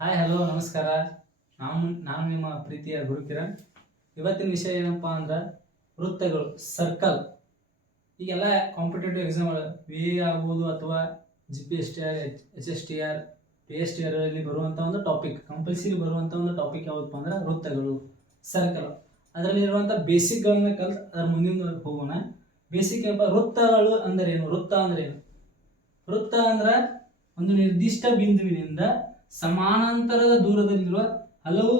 Hi hello ನಮಸ್ಕಾರ. ನಾನು ನಿಮ್ಮ ಪ್ರೀತಿಯ ಗುರುಕಿರಣ್. ಇವತ್ತಿನ ವಿಷಯ ಏನಪ್ಪಾ ಅಂದ್ರೆ ವೃತ್ತಗಳು, ಸರ್ಕಲ್. ಈಗೆಲ್ಲ ಕಾಂಪಿಟೇಟಿವ್ ಎಕ್ಸಾಮ್ ವಿ ಆಗ್ಬೋದು ಅಥವಾ GPSTR, HSTR, PSTR ಅಲ್ಲಿ ಬರುವಂಥ ಒಂದು ಟಾಪಿಕ್, ಕಂಪಲ್ಸರಿ ಬರುವಂಥ ಒಂದು ಟಾಪಿಕ್ ಯಾವುದಪ್ಪ ಅಂದ್ರೆ ವೃತ್ತಗಳು, ಸರ್ಕಲ್. ಅದರಲ್ಲಿರುವಂಥ ಬೇಸಿಕ್ಗಳನ್ನ ಕಲ್ತು ಅದರ ಮುಂದಿನ ಹೋಗೋಣ. ಬೇಸಿಕ್ ಏನಪ್ಪ, ವೃತ್ತಗಳು ಅಂದ್ರೆ ಏನು? ವೃತ್ತ ಅಂದ್ರೆ ಏನು? ವೃತ್ತ ಅಂದ್ರೆ ಒಂದು ನಿರ್ದಿಷ್ಟ ಬಿಂದುವಿನಿಂದ ಸಮಾನಾಂತರದ ದೂರದಲ್ಲಿರುವ ಹಲವು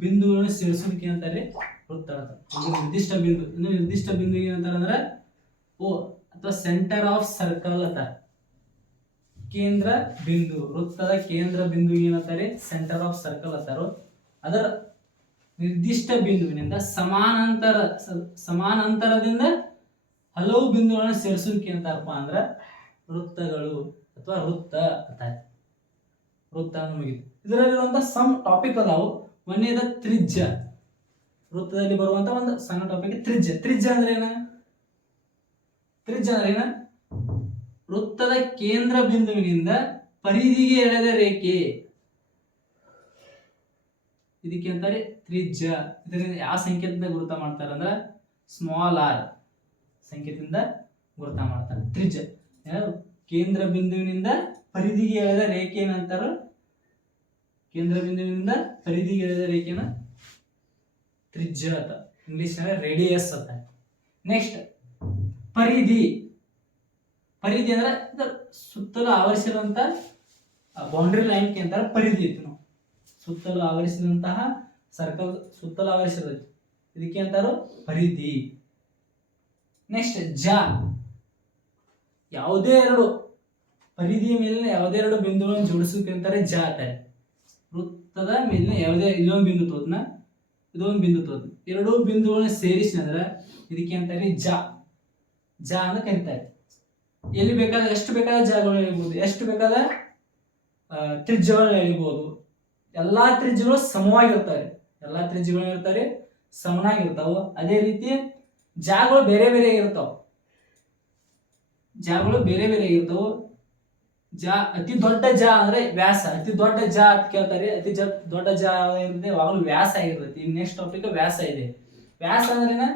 ಬಿಂದುಗಳನ್ನು ಸೇರಿಸುವಿಕೆ ಅಂತಾರೆ ವೃತ್ತ ಅಂತ. ಒಂದು ನಿರ್ದಿಷ್ಟ ಬಿಂದು ಏನಂತಾರೆ ಅಂದ್ರೆ ಓ ಅಥವಾ ಸೆಂಟರ್ ಆಫ್ ಸರ್ಕಲ್ ಅಂತ. ಕೇಂದ್ರ ಬಿಂದು, ವೃತ್ತದ ಕೇಂದ್ರ ಬಿಂದು ಏನಂತಾರೆ? ಸೆಂಟರ್ ಆಫ್ ಸರ್ಕಲ್ ಅಂತಾರೋ. ಅದರ ನಿರ್ದಿಷ್ಟ ಬಿಂದುವಿನಿಂದ ಸಮಾನಾಂತರದಿಂದ ಹಲವು ಬಿಂದುಗಳನ್ನು ಸೇರಿಸುವಿಕೆ ಅಂತಾರಪ್ಪ ಅಂದ್ರೆ ವೃತ್ತಗಳು ಅಥವಾ ವೃತ್ತ ಅಂತಾರೆ. ವೃತ್ತ ಮುಗಿತು. ಇದರಲ್ಲಿರುವಂತ ಸಮ್ ಟಾಪಿಕ್ ಅದಾವು. ಒಂದೇದ ತ್ರಿಜ್ಯ. ವೃತ್ತದಲ್ಲಿ ಬರುವಂತ ಒಂದು ಸಣ್ಣ ಟಾಪಿಕ್ ತ್ರಿಜ್ಯ. ತ್ರಿಜ್ಯ ಅಂದ್ರೆ ಏನ? ವೃತ್ತದ ಕೇಂದ್ರ ಬಿಂದುವಿನಿಂದ ಪರಿಧಿಗೆ ಎಳೆದ ರೇಖೆ, ಇದಕ್ಕೆ ಅಂತಾರೆ ತ್ರಿಜ್ಯ. ಇದರಿಂದ ಯಾವ ಸಂಕೇತದಿಂದ ಗುರುತ ಮಾಡ್ತಾರೆ ಅಂದ್ರೆ ಸ್ಮಾಲ್ ಆರ್ ಸಂಕೇತದಿಂದ ಗುರುತ ಮಾಡ್ತಾರೆ ತ್ರಿಜ್ಯ. ಕೇಂದ್ರ ಬಿಂದುವಿನಿಂದ ಪರಿಧಿಗೆ ಎಳೆದ ರೇಖೆ ಏನಂತಾರ? ಕೇಂದ್ರ ಬಿಂದುವಿನಿಂದ ಪರಿಧಿಗೆ ಎಳೆದ ರೇಖೆನ ತ್ರಿಜ್ಯ ಅಂತ, ಇಂಗ್ಲಿಷ್ ರೇಡಿಯಸ್ ಅಂತ. ನೆಕ್ಸ್ಟ್ ಪರಿಧಿ. ಪರಿಧಿ ಅಂದ್ರೆ ಸುತ್ತಲೂ ಆವರಿಸಿರುವಂತ ಬೌಂಡ್ರಿ ಲೈನ್ ಅಂತಾರೆ ಪರಿಧಿ ಇತ್ತು. ನಾವು ಸುತ್ತಲೂ ಆವರಿಸಿದಂತಹ ಸರ್ಕಲ್ ಸುತ್ತಲೂ ಆವರಿಸಿರೋದು, ಇದಕ್ಕೆ ಅಂತಾರೋ ಪರಿಧಿ. ನೆಕ್ಸ್ಟ್ ಜ. ಯಾವುದೇ ಎರಡು ಪರಿಧಿಯ ಮೇಲಿನ ಯಾವುದೇ ಎರಡು ಬಿಂದುಗಳನ್ನು ಜೋಡಿಸೋಕೆ ಅಂತಾರೆ ಜ ಅಂತಾರೆ. ವೃತ್ತದ ಮೇಲಿನ ಯಾವುದೇ ಇಲ್ಲೊಂದು ಬಿಂದು ತೋದ್ನ, ಇದೊಂದು ಬಿಂದು ತೋದ್ನ, ಎರಡೂ ಬಿಂದುಗಳನ್ನ ಸೇರಿಸಿದ್ರೆ ಇದಕ್ಕೆ ಅಂತಾರೆ ಜ. ಜ ಅಂತ ಕರೀತಾರೆ. ಎಲ್ಲಿ ಬೇಕಾದ ಎಷ್ಟು ಬೇಕಾದ ಜಾಗಗಳು ಎಳಿಬಹುದು, ಎಷ್ಟು ಬೇಕಾದ ತ್ರಿಜ್ಯಗಳು ಎಳಿಬಹುದು. ಎಲ್ಲಾ ತ್ರಿಜ್ಯಗಳು ಸಮವಾಗಿರ್ತಾರೆ. ಎಲ್ಲಾ ತ್ರಿಜ್ಯಗಳು ಇರ್ತಾರೆ, ಸಮನಾಗಿರ್ತಾವ. ಅದೇ ರೀತಿ ಜಾಗಗಳು ಬೇರೆ ಬೇರೆ ಇರ್ತಾವ. ಜಾಗಗಳು ಬೇರೆ ಬೇರೆ ಇರ್ತಾವ. ಅತಿ ದೊಡ್ಡ ಜ ಅಂದ್ರೆ ವ್ಯಾಸ. ಅತಿ ದೊಡ್ಡ ಜ ಅಂತ ಕೇಳ್ತಾರೆ. ದೊಡ್ಡ ಜ ಇರುತ್ತೆ ಯಾವಾಗಲೂ ವ್ಯಾಸ ಆಗಿರ್ತೈತಿ. ಈ ನೆಕ್ಸ್ಟ್ ಟಾಪಿಕ್ ವ್ಯಾಸ ಇದೆ. ವ್ಯಾಸ ಅಂದ್ರೆ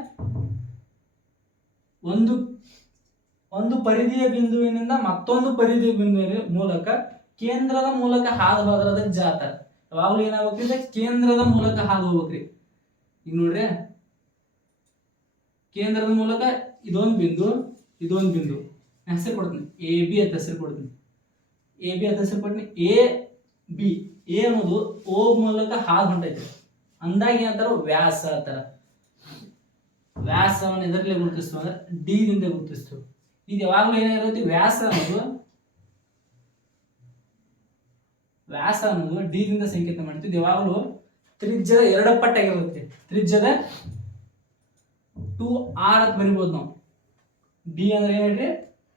ಒಂದು ಪರಿಧಿಯ ಬಿಂದುವಿನಿಂದ ಮತ್ತೊಂದು ಪರಿಧಿಯ ಬಿಂದುವಿನ ಮೂಲಕ ಕೇಂದ್ರದ ಮೂಲಕ ಹಾದು ಹೋದ್ರದ ಜ ಅಂತಾರ. ಯಾವಾಗಲೂ ಏನಾಗ್ಬೇಕ್ರಿ? ಕೇಂದ್ರದ ಮೂಲಕ ಹಾದು ಹೋಗ್ಬೇಕ್ರಿ. ಈಗ ನೋಡ್ರಿ, ಕೇಂದ್ರದ ಮೂಲಕ ಇದೊಂದು ಬಿಂದು, ಇದೊಂದು ಬಿಂದು ಹೆಸರು ಕೊಡ್ತೀನಿ, ಎ ಬಿ ಅಂತ ಹೆಸರು ಕೊಡ್ತೀನಿ. ಎ ಬಿ ಅಂತ ಹೆಸರು ಕೊಡ್ತೀನಿ. ಎ ಬಿ, ಎ ಅನ್ನೋದು ಓ ಮೂಲಕ ಹಾದು ಹೊಂಟೈತೆ ಅಂದಾಗ ಏನಂತಾರ? ವ್ಯಾಸ ಅಂತಾರ. ವ್ಯಾಸವನ್ನು ಎದರಲ್ಲಿ ಗುರುತಿಸ್ತು ಅಂದ್ರೆ ಡಿ ದಿಂದ ಗುರುತಿಸ್ತು. ಇದು ಯಾವಾಗಲೂ ಏನಾಗಿರುತ್ತೆ? ವ್ಯಾಸ ಅನ್ನೋದು ಡಿ ದಿಂದ ಸಂಕೇತ ಮಾಡ್ತೀವಿ. ಇದು ಯಾವಾಗಲೂ ತ್ರಿಜ್ಯದ ಎರಡು ಪಟ್ಟಾಗಿರುತ್ತೆ. ತ್ರಿಜ್ಯದ 2r ಅಂತ ಬರಿಬಹುದು ನಾವು. ಡಿ ಅಂದ್ರೆ ಏನ್ ಹೇಳ್ರಿ?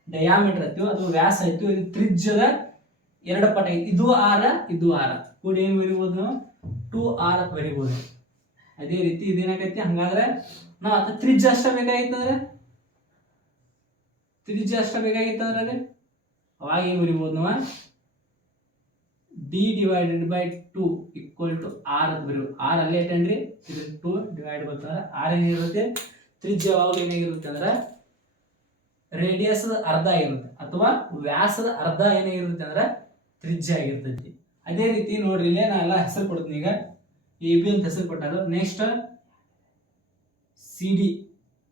ಡಯಾಮೀಟರ್ ಐತಿ, ಅದು ವ್ಯಾಸ ಆಯ್ತು. ಇದು ತ್ರಿಜ್ಯದ ಎರಡು ಪಟ್ಟ. ಇದು ಆರ, ಇದು ಆರ ಕೂಡಿ ಏನ್ ಬರಿಬಹುದು ನಾವು? 2r ಅಂತ ಬರಿಬಹುದು. ಅದೇ ರೀತಿ ಇದೇನಾಗೈತಿ? ಹಂಗಾದ್ರೆ ನಾವು ಅದು ತ್ರಿಜ್ಯ ಅಷ್ಟ ಬೇಕಾಗಿತ್ತಂದ್ರೆ ಅವಾಗ ಏನ್ ಬರಿಬಹುದು ನಾವು? d divided by 2 equal to r ಅಂತ ಬರೀಬಹುದು. r ಅಲ್ಲೇ ಇಟ್ಟನ್ರಿ, ಇದು 2 ಡಿವೈಡ್ ಬರ್ತಾರೆ. r ಏನಿರುತ್ತೆ? ತ್ರಿಜ್ಯ ಯಾವಾಗಲೂ ಏನಾಗಿರುತ್ತೆ ಅಂದ್ರೆ ರೇಡಿಯಸ್ ಅರ್ಧ ಆಗಿರುತ್ತೆ, ಅಥವಾ ವ್ಯಾಸದ ಅರ್ಧ ಏನಾಗಿರುತ್ತೆ ಅಂದ್ರೆ ತ್ರಿಜ್ಯ ಆಗಿರ್ತೈತಿ. ಅದೇ ರೀತಿ ನೋಡ್ರಿ, ಇಲ್ಲೇ ನಾ ಎಲ್ಲ ಹೆಸರು ಕೊಡ್ತೀನಿ. ಈಗ ಎ ಬಿ ಅಂತ ಹೆಸರು ಕೊಟ್ಟಾರ. ನೆಕ್ಸ್ಟ್ ಸಿ ಡಿ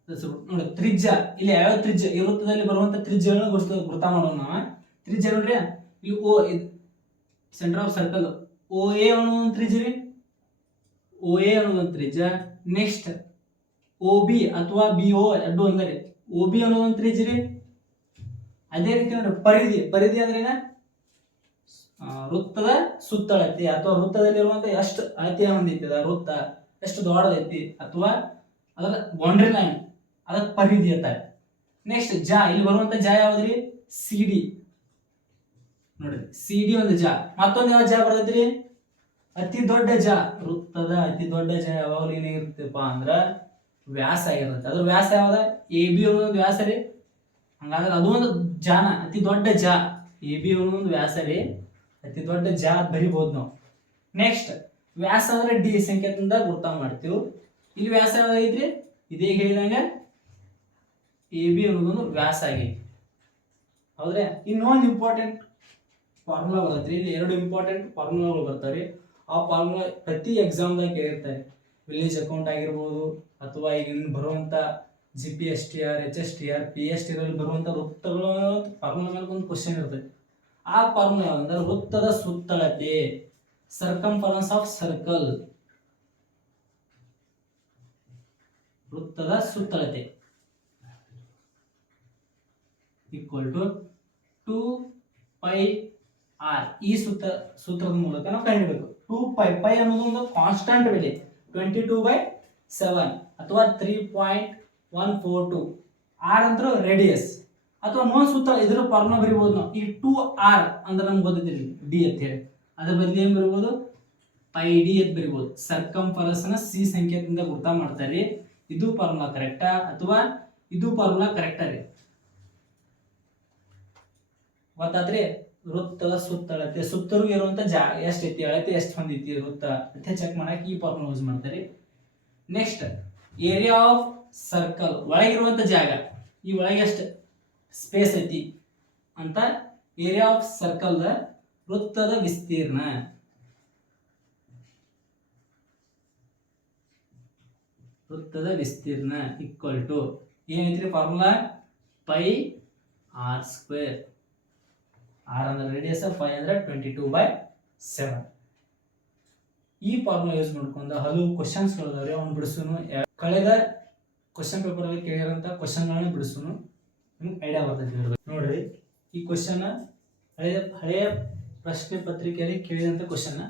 ಹೆಸರು ನೋಡಿ. ತ್ರಿಜ್ಯ ಇಲ್ಲಿ ಯಾವ ತ್ರಿಜ್ಯ ಈ ವೃತ್ತದಲ್ಲಿ ಬರುವಂತ ತ್ರಿಜ್ಯಗಳನ್ನು ಗುರುತ ಮಾಡೋಣ ನಾವು. ತ್ರಿಜ್ಯ ನೋಡ್ರಿ, ಇಲ್ಲಿ O centre of circle O A ಅನ್ನೋ ಒಂದು ತ್ರಿಜ್ಯ ರೀ. ಓ ಎ ಅನ್ನೋದು ಒಂದು ತ್ರಿಜ್ಯ. ನೆಕ್ಸ್ಟ್ ಓ ಬಿ ಅಥವಾ ಬಿ ಓ ಎರಡು ಅಂದರೆ ಓ ಬಿ ಅನ್ನೋದು ಒಂದು ತ್ರಿಜ್ಯ ರೀ. ಅದೇ ರೀತಿ ನೋಡ್ರಿ ಪರಿಧಿ ಅಂದ್ರೆ ವೃತ್ತದ ಸುತ್ತಳತೆ ಅಥವಾ ವೃತ್ತದಲ್ಲಿರುವಂತ ಎಷ್ಟು ಅಳತೆಯ ಹೊಂದೈತಿ ವೃತ್ತ, ಎಷ್ಟು ದೊಡ್ಡದೈತಿ, ಅಥವಾ ಅದರ ಬೌಂಡ್ರಿ ಲೈನ್, ಅದಕ್ಕೆ ಪರಿಧಿ ಅಂತಾರೆ. ನೆಕ್ಸ್ಟ್ ಜ. ಇಲ್ಲಿ ಬರುವಂತ ಜ ಯಾವ್ದ್ರಿ? ಸಿ ಡಿ ನೋಡ್ರಿ. ಸಿ ಡಿ ಒಂದು ಜ. ಮತ್ತೊಂದು ಯಾವ ಜ ಬರ್ತೈತ್ರಿ? ಅತಿ ದೊಡ್ಡ ಜ. ವೃತ್ತದ ಅತಿ ದೊಡ್ಡ ಜ ಯಾವಾಗಲೂ ಏನಾಗಿರುತ್ತಪ್ಪ ಅಂದ್ರ ವ್ಯಾಸ ಆಗಿರುತ್ತೆ. ಅದ್ರ ವ್ಯಾಸ ಯಾವ್ದ? ಎ ಬಿ ಅನ್ನೋದು ವ್ಯಾಸ ರೀ. ಹಂಗಾದ್ರೆ ಅದು ಒಂದು ಜಾನ, ಅತಿ ದೊಡ್ಡ ಜ. ಎ ಬಿ ಅನ್ನೋದು ವ್ಯಾಸ ರೀ, ಅತಿ ದೊಡ್ಡ ಜ ಬರಿಬಹುದು ನಾವು. ನೆಕ್ಸ್ಟ್ ವ್ಯಾಸ ಅಂದ್ರೆ ಡಿ ಸಂಕೇತದಿಂದ ಗುರ್ತ ಮಾಡ್ತೀವಿ. ಇಲ್ಲಿ ವ್ಯಾಸ ಐತ್ರಿ, ಇದೇ ಹೇಳಿದಂಗ ಎ ಬಿ ಅನ್ನೋದೊಂದು ವ್ಯಾಸ ಆಗೈತಿ. ಹೌದ್ರೆ ಇನ್ನೊಂದು ಇಂಪಾರ್ಟೆಂಟ್ ಫಾರ್ಮುಲಾ ಬರುತ್ತೆ. ಇಲ್ಲಿ 2 ಇಂಪಾರ್ಟೆಂಟ್ ಫಾರ್ಮುಲಾಗಳು ಬರ್ತಾರೆ. ಆ ಫಾರ್ಮುಲಾ ಪ್ರತಿ ಎಕ್ಸಾಮ್ದಾಗ ಕೇಳಿರ್ತಾರೆ. ವಿಲೇಜ್ ಅಕೌಂಟ್ ಆಗಿರ್ಬೋದು, ಅಥವಾ ಈಗ ಬರುವಂತ GPSTR, HSTR, PSTR ಅಲ್ಲಿ ಬರುವಂತ ವೃತ್ತಗಳ ಫಾರ್ಮುಲಾ ಮೇಲೆ ಒಂದು ಕ್ವಶನ್ ಇರ್ತದೆ. ಆ ಫಾರ್ಮುಲಾ ಅಂದ್ರೆ ವೃತ್ತದ ಸುತ್ತಳತೆ, ಸರ್ಕಂಫರೆನ್ಸ್ ಆಫ್ ಸರ್ಕಲ್, ವೃತ್ತದ ಸುತ್ತಳತೆ ಈಕ್ವಲ್ ಟು 2πr. ಈ ಸೂತ್ರದ ಮೂಲಕ ನಾವು ಕಂಡುಹಿಡಬೇಕು. 2π ಅನ್ನೋದು ಒಂದು ಕಾನ್ಸ್ಟಂಟ್ ಬೆಲೆ, 22/7 ಅಥವಾ 3.142. r ಅಂದ್ರೆ ರೇಡಿಯಸ್ ಅಥವಾ ನೋನ್ ಸುತ್ತ. ಇದರ ಫಾರ್ಮುಲಾ ಬರೀಬಹುದು ನಾವು. ಈ 2r ಅಂದ್ರೆ ನಮ್ಗೆ ಗೊತ್ತಿಲ್ಲ ಡಿ ಅಂತ ಹೇಳಿ, ಅದ್ರ ಬದಲು ಏನ್ ಬರೀಬಹುದು, πd ಅಂತ ಬರೀಬಹುದು. ಸರ್ಕಂಫರೆನ್ಸ್ ನ ಸಿ ಸಂಕೇತದಿಂದ ಗುರ್ತ ಮಾಡ್ತಾರೆ. ಇದು ಫಾರ್ಮುಲಾ ಕರೆಕ್ಟಾ ಅಥವಾ ಇದು ಫಾರ್ಮುಲಾ ಕರೆಕ್ಟಾ ರೀ? ಗೊತ್ತಾದ್ರಿ? ವೃತ್ತದ ಸುತ್ತಳತೆ, ಸುತ್ತಲೂ ಇರುವಂತ ಜಾಗ ಎಷ್ಟೈತಿ, ಅಳತೆ ಎಷ್ಟು ಹೊಂದೈತಿ ವೃತ್ತ ಅಂತ ಚೆಕ್ ಮಾಡಕ್ ಈ ಫಾರ್ಮುಲಾ ಯೂಸ್ ಮಾಡ್ತಾರೆ. ನೆಕ್ಸ್ಟ್ ಏರಿಯಾ ಆಫ್ ಸರ್ಕಲ್, ಒಳಗಿರುವಂತ ಜಾಗ, ಈ ಒಳಗೆ ಎಷ್ಟು ಸ್ಪೇಸ್ ಐತಿ ಅಂತ. ಏರಿಯಾ ಆಫ್ ಸರ್ಕಲ್ ವೃತ್ತದ ವಿಸ್ತೀರ್ಣ, ವೃತ್ತದ ವಿಸ್ತೀರ್ಣ ಈಕ್ವಲ್ ಟು ಏನೈತ್ರಿ ಫಾರ್ಮುಲಾ, πr². r ಅಂದ್ರೆ ರೇಡಿಯಸ್, π ಅಂದ್ರೆ 22/7. ಈ ಫಾರ್ಮುಲಾ ಯೂಸ್ ಮಾಡ್ಕೊಂಡು ಹಲವು ಕ್ವಶನ್ಸ್ ಗಳಿದಾವೆ, ಅವನು ಬಿಡಿಸೋನು. ಕಳೆದ ಕ್ವಶನ್ ಪೇಪರ್ ಅಲ್ಲಿ ಕೇಳಿರೋಂಥ ಕ್ವಶನ್ ಗಳನ್ನ ಬಿಡಿಸೋನು, ನಿಮ್ಗೆ ಐಡಿಯಾ ಬರ್ತೈತಿ. ನೋಡ್ರಿ, ಈ ಕ್ವಶನ್ ಹಳೆಯ ಪ್ರಶ್ನೆ ಪತ್ರಿಕೆಯಲ್ಲಿ ಕೇಳಿದಂತ ಕ್ವಶನ್.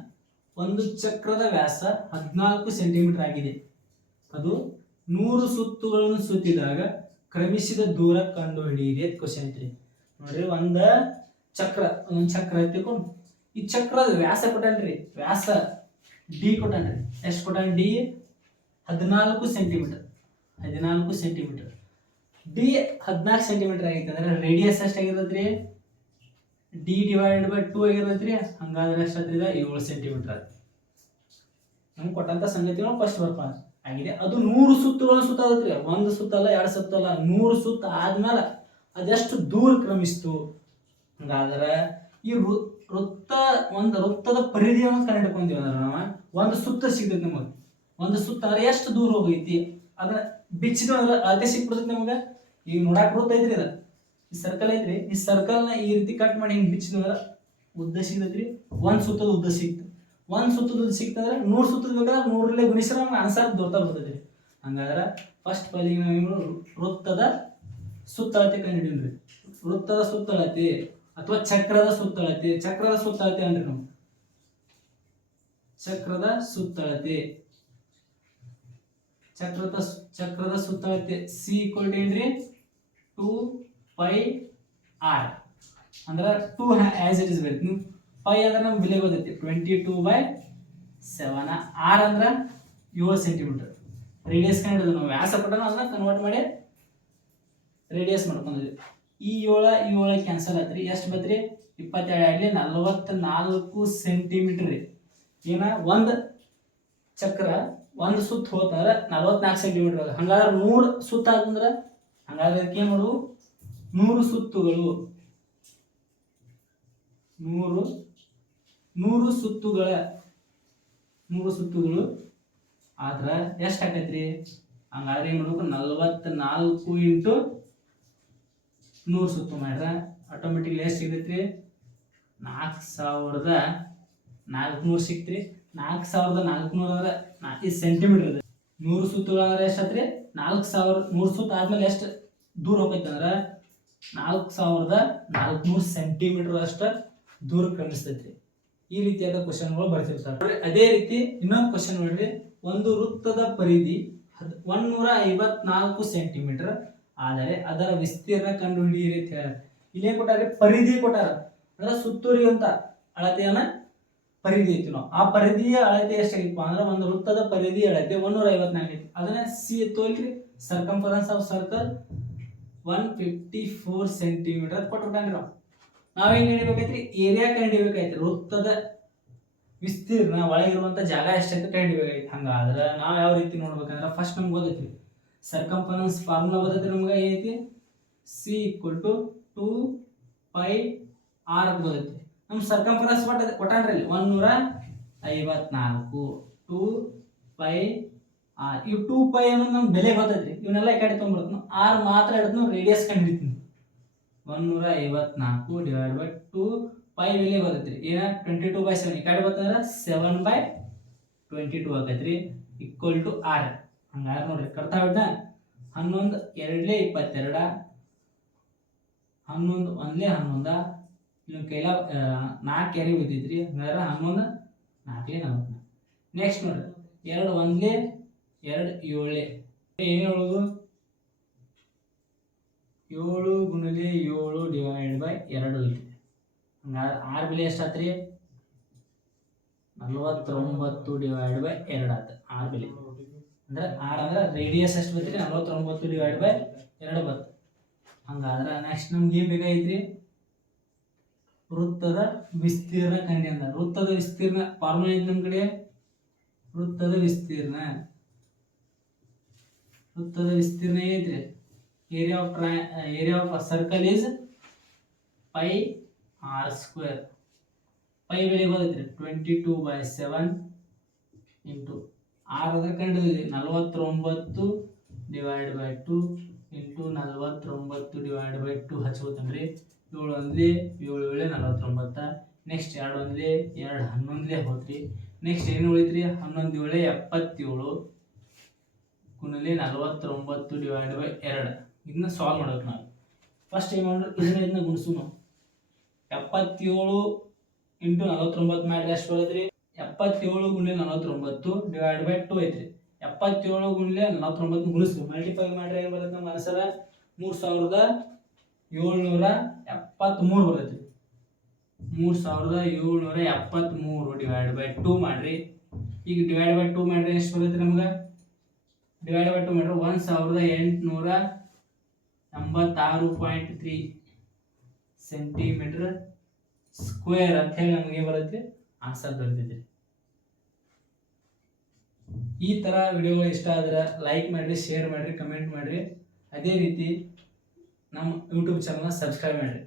ಒಂದು ಚಕ್ರದ ವ್ಯಾಸ 14 ಸೆಂಟಿಮೀಟರ್ ಆಗಿದೆ. ಅದು 100 ಸುತ್ತುಗಳನ್ನು ಸುತ್ತಿದಾಗ ಕ್ರಮಿಸಿದ ದೂರ ಕಂಡು ಹಿಡಿಯಿರಿ ಅಂತ ಕ್ವಶನ್ ಐತ್ರಿ. ನೋಡ್ರಿ, ಒಂದ್ ಚಕ್ರ ಎತ್ತಿಕೊಂಡು ಈ ಚಕ್ರದ ವ್ಯಾಸ ಕೊಟ್ಟನ್ರಿ, ವ್ಯಾಸ ಡಿ ಕೊಟ್ಟನ್ರಿ. ಎಷ್ಟು ಕೊಟ್ಟನ್? D 14 centimetre. 14 centimetre. D 14 centimetre ಆಗೈತೆ ಅಂದ್ರೆ ರೇಡಿಯಸ್ ಎಷ್ಟಾಗಿರ್ತೈತ್ರಿ? ಡಿ ಡಿವೈಡೆಡ್ ಬೈ 2 ಆಗಿರ್ತೈತ್ರಿ. ಹಂಗಾದ್ರೆ ಎಷ್ಟಾದ್ರಿ? 7 ಸೆಂಟಿಮೀಟರ್. ನಮ್ಗೆ ಕೊಟ್ಟಂತ ಸಂಗತಿಗಳು ಫಸ್ಟ್ ಬರ್ಪ ಆಗಿದೆ. ಅದು 100 ಸುತ್ತುಗಳನ್ನು ಸುತ್ತಾದತ್ರಿ. ಒಂದು ಸುತ್ತಲ್ಲ, 2 ಸುತ್ತಲ್ಲ, 100 ಸುತ್ತ ಆದ್ಮೇಲೆ ಅದೆಷ್ಟು ದೂರ ಕ್ರಮಿಸ್ತು. ಹಂಗಾದ್ರೆ ಈ ಒಂದು ವೃತ್ತದ ಪರಿಧಿಯನ್ನು ಕಂಡುಹಿಡ್ಕೊಂತೀವಿ ಅಂದ್ರೆ ನಾವು ಒಂದು ಸುತ್ತ ಸಿಗ್ತೈತಿ ನಮಗೆ. ಒಂದು ಸುತ್ತ ಅಂದ್ರೆ ಎಷ್ಟು ದೂರ ಹೋಗೈತಿ ಅದನ್ನ ಬಿಚ್ಚಿದ ಅಂದ್ರೆ ಅಳತೆ ಸಿಕ್ಬಿಡ್ತೈತಿ ನಮಗೆ. ಈಗ ನೋಡಾಕ ವೃತ್ತ ಐತ್ರಿ, ಅದ ಈ ಸರ್ಕಲ್ ಐತ್ರಿ. ಈ ಸರ್ಕಲ್ ನ ಈ ರೀತಿ ಕಟ್ ಮಾಡಿ ಹಿಂಗ್ ಬಿಚ್ಚಿದ ಅಂದ್ರೆ ಉದ್ದ ಸಿಗ್ತೈತ್ರಿ. ಒಂದ್ ಸುತ್ತದ ಉದ್ದ ಸಿಕ್ತು. ಒಂದ್ ಸುತ್ತದ ಉದ್ದ ಸಿಕ್ತಂದ್ರೆ 100 ಸುತ್ತದ ಬೇಕಾದ್ರೆ 100ರಲ್ಲೇ ಗುಣಿಸಿದ್ರೆ ನಮ್ಗೆ ಆನ್ಸರ್ ದೊಡ್ಡ ಬರ್ತೈತ್ರಿ. ಹಂಗಾದ್ರೆ ಫಸ್ಟ್ ಪೈಲಿಗೆ ನಾವು ವೃತ್ತದ ಸುತ್ತಳತೆ ಕಂಡುಹಿಡಿದ್ರಿ. ವೃತ್ತದ ಸುತ್ತಳತೆ ಅಥವಾ ಚಕ್ರದ ಸುತ್ತಳತೆ. ಚಕ್ರದ ಸುತ್ತಳತೆ ಅಂದ್ರೆ ನಾವು ಚಕ್ರದ ಸುತ್ತಳತೆ, ಚಕ್ರದ ಸುತ್ತಳತೆ ಸಿ ಈಕ್ವಲ್ ಟು ಏನ್ರಿ? 2πr. ಅಂದ್ರೆ 2 ಆಸ್ ಇಟ್ ಇಸ್ ಬರೀತೀವಿ. ಪೈ ಅಂದ್ರೆ ನಮ್ಗೆ ಬೆಲೆ ಗೊತ್ತೈತಿ 22/7. r ಅಂದ್ರೆ 7 ಸೆಂಟಿಮೀಟರ್. ರೇಡಿಯಸ್ ಕಂಡು ನಾವು ವ್ಯಾಸ ಪಟ್ಟಣ ಅದನ್ನ ಕನ್ವರ್ಟ್ ಮಾಡಿ ರೇಡಿಯಸ್ ಮಾಡ್ಕೊಂಡಿದ್ವಿ. ಈ 7 ಕ್ಯಾನ್ಸಲ್ ಆತ್ರಿ. ಎಷ್ಟು ಬತ್ರಿ? 22 ಆಗಲಿ 44 ಸೆಂಟಿಮೀಟರ್ ರೀ. ಏನ ಒಂದು ಚಕ್ರ ಒಂದು ಸುತ್ತ ಹೋತಾರ 44 ಸೆಂಟಿಮೀಟರ್. ಹಂಗಾದ್ರೆ 100 ಸುತ್ತ ಆತಂದ್ರ ಹಂಗಾದ್ರೆ ಅದಕ್ಕೆ ಏನ್ ಮಾಡುವು? 100 ಸುತ್ತುಗಳು, 100 ಸುತ್ತುಗಳು ಆದ್ರ ಎಷ್ಟು ಆಕೈತ್ರಿ? ಹಂಗಾದ್ರೆ ಏನ್ ಮಾಡ್ಬೇಕು? 44 ಇಂಟು 100 ಸುತ್ತು ಮಾಡ್ರ ಆಟೋಮೆಟಿಕ್ಲಿ ಎಷ್ಟು ಸಿಗೈತ್ರಿ? 4400 ಸಿಕ್ತ್ರಿ. 4400 ಅಂದ್ರೆ 4 ಸೆಂಟಿಮೀಟರ್ ಇದೆ. 100 ಸುತ್ತುಗಳಂದ್ರೆ ಎಷ್ಟಾತ್ರಿ? 4000. 100 ಸುತ್ತ ಆದ್ಮೇಲೆ ಎಷ್ಟು ದೂರ ಹೋಗೈತೆ ಅಂದ್ರೆ 4400 ಸೆಂಟಿಮೀಟರ್ ಅಷ್ಟ ದೂರ ಕ್ರಮಿಸ್ತೈತಿ. ಈ ರೀತಿಯಾದ ಕ್ವಶನ್ಗಳು ಬರ್ತಿರ್ತಾರೆ. ಅದೇ ರೀತಿ ಇನ್ನೊಂದು ಕ್ವಶನ್ ನೋಡ್ರಿ. ಒಂದು ವೃತ್ತದ ಪರಿಧಿ 154 ಸೆಂಟಿಮೀಟರ್ ಆದರೆ ಅದರ ವಿಸ್ತೀರ್ಣ ಕಂಡು ಹಿಡಿಯಿರಿ ಅಂತ ಹೇಳ್ಯಾರ. ಇಲ್ಲೇ ಕೊಟ್ಟಾರೆ ಪರಿಧಿ ಕೊಟ್ಟಾರ. ಅಂದ್ರೆ ಸುತ್ತುವರಿಯುವಂತ ಅಳತೆಯನ್ನ ಪರಿಧಿ ಐತಿ. ನಾವು ಆ ಪರಿಧಿಯ ಅಳತೆ ಎಷ್ಟಾಗಿತ್ತು ಅಂದ್ರೆ ಒಂದು ವೃತ್ತದ ಪರಿಧಿ ಅಳತೆ 154 ಐತಿ. ಅದನ್ನ ಸಿ ತೋಲ್ರಿ. ಸರ್ಕಂಫರೆನ್ಸ್ ಆಫ್ ಸರ್ಕಲ್ 154 ಸೆಂಟಿಮೀಟರ್ ಕೊಟ್ಬಿಟ್ಟಾನ್ರಿ. ನಾವ್ ಹೆಂಗ್ ಹಿಡಿಬೇಕೈತ್ರಿ? ಏರಿಯಾ ಕಂಡು ಹಿಡಿಬೇಕಾಯ್ತು. ವೃತ್ತದ ವಿಸ್ತೀರ್ಣ ಒಳಗಿರುವಂಥ ಜಾಗ ಎಷ್ಟೈತೆ ಕಂಡುಹಿಡಿಬೇಕಾಗಿತ್ತು. ಹಂಗಾದ್ರೆ ನಾವು ಯಾವ ರೀತಿ ನೋಡ್ಬೇಕಂದ್ರೆ ಫಸ್ಟ್ ನಮ್ಗೆ ಗೊತ್ತೈತಿ ಸರ್ಕಂಫರೆನ್ಸ್ ಫಾರ್ಮುಲಾ ಗೊತ್ತೈತಿ ನಮ್ಗೆ ಏನೈತಿ ಸಿ ಈಕ್ವಲ್ ಟು 2πr ಅಂತ ಗೊತ್ತೈತಿ. ನಮ್ಮ ಸರ್ಕಂಫರೆನ್ಸ್ ಕೊಟ್ಟಾನ್ರಿ 154 2πr. ಇವು 2π ಅನ್ನೋದು ನಮ್ಗೆ ಬೆಲೆ ಗೊತ್ತೈತ್ರಿ. ಇವನ್ನೆಲ್ಲ ಈ ಕಡೆ ತೊಗೊಂಡ್ಬಿಡ್ತು ಆರ್ ಮಾತ್ರ ಹಿಡಿದು ರೇಡಿಯಸ್ ಕಂಡುಹಿಡಿತೀನಿ. 154 ಡಿವೈಡ್ ಬೈ 2π ಬೆಲೆ ಗೊತ್ತೈತ್ರಿ ಏನ 22/7 ಈ ಕಡೆ ಬರ್ತಂದ್ರೆ 7/22 ಆಗೈತ್ರಿ ಈಕ್ವಲ್ ಟು ಆರ್. ಹಂಗಾರೆ ನೋಡ್ರಿ ಕರ್ತಾ ಬಿಡ್ನ 11 2 22 11 1 11 ಇಲ್ಲಿ ಕೈಲ 4 ಕ್ಯಾರಿ ಬಿದ್ದೈತ್ರಿ. ಹಂಗಾರೆ 11 4 40. ನೆಕ್ಸ್ಟ್ ನೋಡ್ರಿ 2 1 2 7 ಏನು ಹೇಳೋದು 7 ಗುಣಿಲೆ 7 ಡಿವೈಡ್ ಬೈ 2 ಐತಿ. ಹಂಗಾರೆ ಆರ್ ಬೆಲೆ ಎಷ್ಟಾತ್ರಿ 49 ಡಿವೈಡ್ ಬೈ 2 ಆತ ಆರ್ ಬೆಲೆ. ಅಂದ್ರೆ ಆರ್ ಅಂದ್ರೆ ರೇಡಿಯಸ್ ಎಷ್ಟು ಬರ್ತೈತಿ 49 ಡಿವೈಡ್ ಬೈ 2 ಬರ್ತದೆ. ಹಂಗಾದ್ರೆ ನೆಕ್ಸ್ಟ್ ನಮ್ಗೆ ಏನ್ ಬೇಕಾಗೈತ್ರಿ ವೃತ್ತದ ವಿಸ್ತೀರ್ಣ ಕಂಡು ಅಂದ. ವೃತ್ತದ ವಿಸ್ತೀರ್ಣ ಫಾರ್ಮುಲಾ ಐತಿ ನಮ್ಮ ಕಡೆ. ವೃತ್ತದ ವಿಸ್ತೀರ್ಣ ಐತ್ರಿ area of circle is πr². Pi ಬೆಲೆ ಗೊತ್ತೈತ್ರಿ 22/7 ಇಂಟು ಆರ್ ಅದ್ರ ಕಂಡಿದ್ದೀವಿ 49 divide by 2 into 49 divide by 2 ಹಚ್ಕೋತನ್ರಿ 7 1 7 7 49. ನೆಕ್ಸ್ಟ್ 2 1 2 11 ಹೋತ್ರಿ. ನೆಕ್ಸ್ಟ್ ಏನು ಉಳಿತ್ರಿ 11 7 77 ಗುಣಿಲೆ 49 ಡಿವೈಡ್ ಬೈ 2. ಇದನ್ನ ಸಾಲ್ವ್ ಮಾಡ್ಬೇಕು ನಾವು. ಫಸ್ಟ್ ಏನು ಮಾಡ್ರಿ ಇದನ್ನ ಗುಣಿಸೋಣ. 77 ಇಂಟು 49 ಮಾಡಿದ್ರೆ ಎಷ್ಟು ಬರುತ್ತ್ರಿ 77 ಗುಣಿಲೆ 49 ಡಿವೈಡ್ ಬೈ 2 ಐತ್ರಿ. 77 ಗುಣಿಲೆ 49 ಗುಣಿಸ್ರಿ ಮಲ್ಟಿಪ್ಲೈ ಮಾಡ್ರೆ ಏನು ಬರುತ್ತೆ ನಮ್ಮ ಆನ್ಸರ್ 3773 ಬರುತ್ತೆ. 3773 ಡಿವೈಡ್ ಬೈ 2 ಮಾಡ್ರಿ. ಈಗ ಡಿವೈಡ್ ಬೈ 2 ಮಾಡ್ರೆ ಎಷ್ಟು ಬರುತ್ತೆ ನಮ್ಗೆ ಡಿವೈಡ್ ಬೈ 2 ಮಾಡ್ರೆ 1886.3 ಸೆಂಟಿಮೀಟರ್ ಸ್ಕ್ವೇರ್ ಅಂತ ಹೇಳಿ ನಮಗೆ ಬರುತ್ತೆ ಆನ್ಸರ್ ಬರ್ತೈತಿ. ಈ ತರ ವಿಡಿಯೋಗಳು ಇಷ್ಟ ಆದ್ರೆ ಲೈಕ್ ಮಾಡ್ರಿ, ಶೇರ್ ಮಾಡ್ರಿ, ಕಮೆಂಟ್ ಮಾಡ್ರಿ. ಅದೇ ರೀತಿ ನಮ್ಮ ಯೂಟ್ಯೂಬ್ ಚಾನಲ್ನ ಸಬ್ಸ್ಕ್ರೈಬ್ ಮಾಡ್ರಿ.